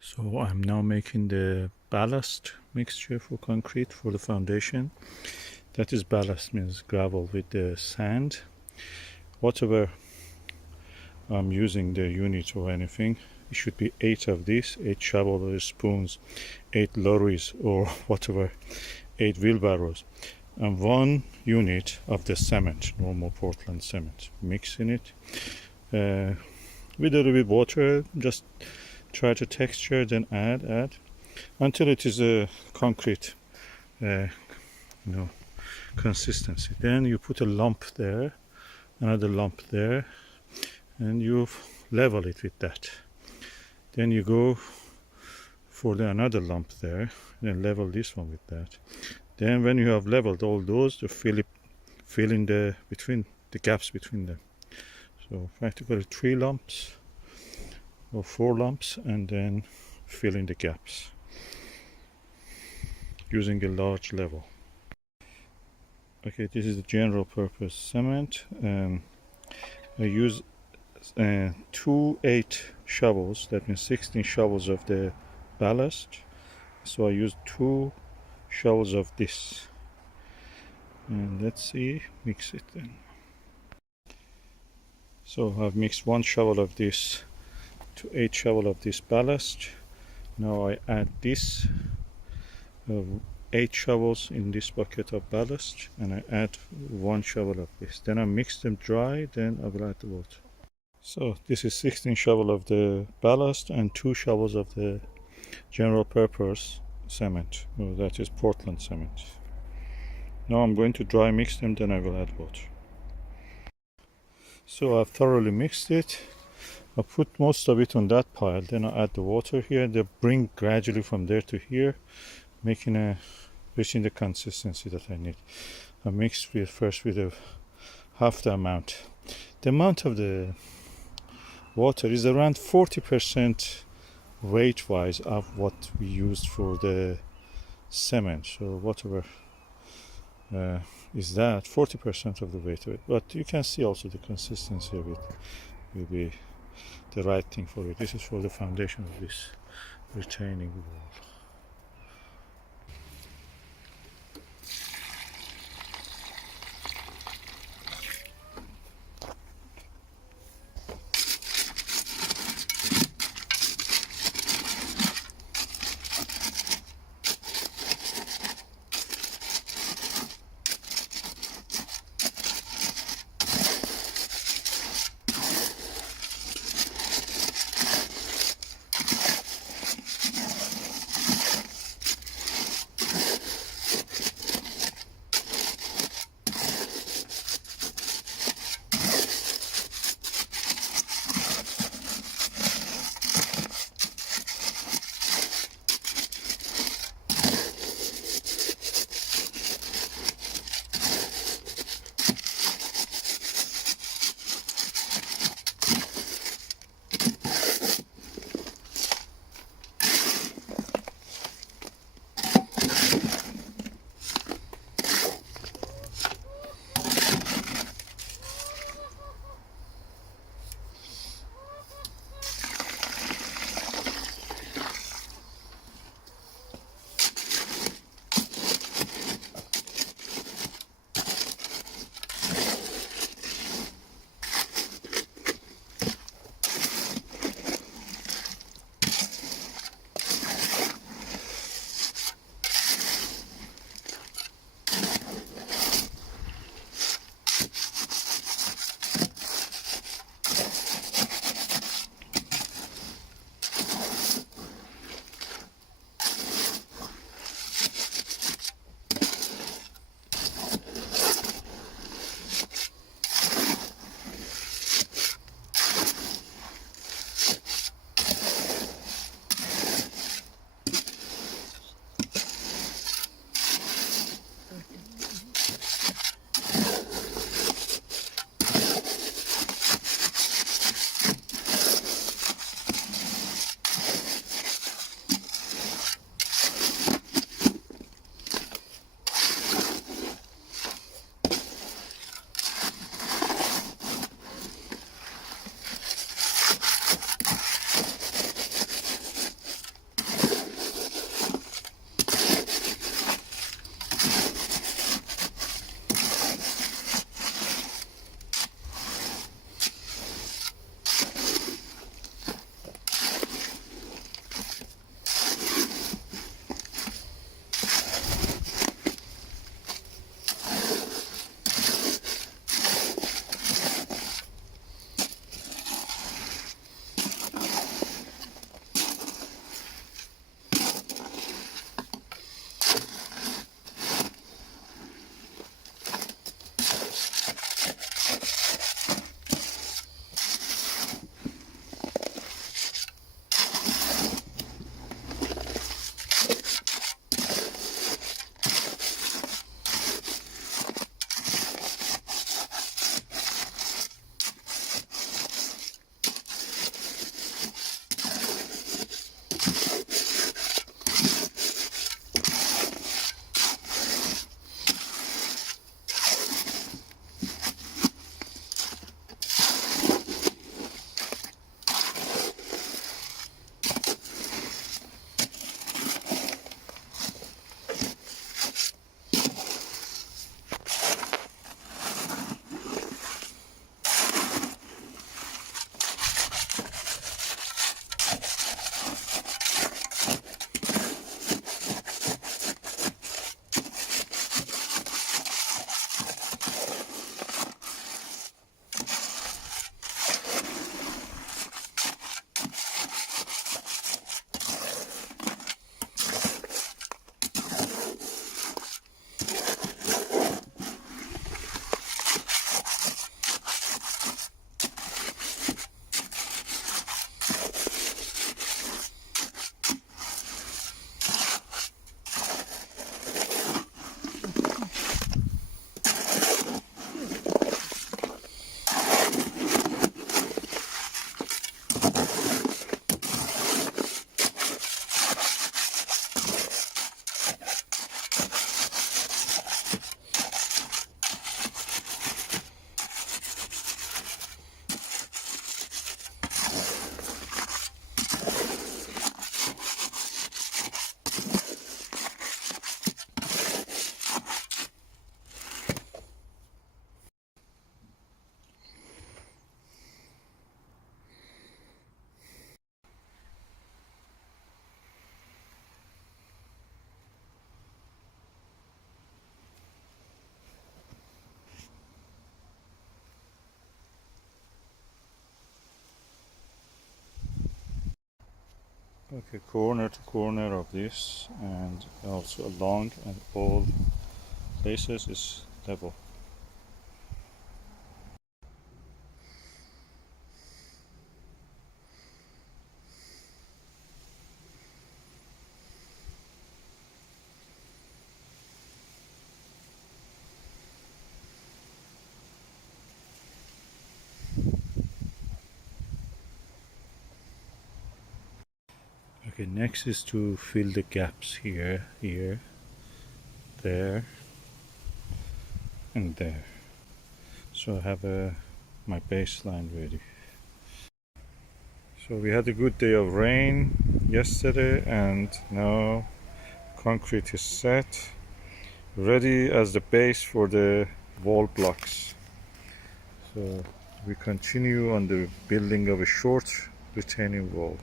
So I'm now making the ballast mixture for concrete for the foundation. That is ballast, means gravel with the sand. Whatever I'm using, the unit or anything, it should be 8 of these, 8 shovel or spoons, 8 lorries or whatever, 8 wheelbarrows, and 1 unit of the cement, normal Portland cement. Mixing it with a little bit water, just try to texture, then add until it is a concrete you know consistency. Then you put a lump there, another lump there, and you level it with that. Then you go for another lump there, and level this one with that. Then when you have leveled all those, you fill in the gaps between them. So practically 3 lumps or 4 lumps, and then fill in the gaps using a large level. Okay, this is the general purpose cement. I use 2 8 shovels, that means 16 shovels of the ballast. So I use 2 shovels of this, and let's see, mix it then. So I've mixed 1 shovel of this to 8 shovel of this ballast. Now I add this 8 shovels in this bucket of ballast, and I add 1 shovel of this. Then I mix them dry, then I will add the water. So this is 16 shovel of the ballast and 2 shovels of the general purpose cement. Well, that is Portland cement. Now I'm going to dry mix them, then I will add water. So I've thoroughly mixed it. I put most of it on that pile, then I add the water here. They bring gradually from there to here, reaching the consistency that I need. I mixed first with half the amount. The amount of the water is around 40% weight wise of what we used for the cement. So whatever is that, 40% of the weight of it. But you can see also the consistency of it will be the right thing for it. This is for the foundation of this retaining wall. Okay, corner to corner of this, and also along and all places is level. Okay, next is to fill the gaps here, there, and there. So I have my baseline ready. So we had a good day of rain yesterday, and now concrete is set, ready as the base for the wall blocks. So we continue on the building of a short retaining wall.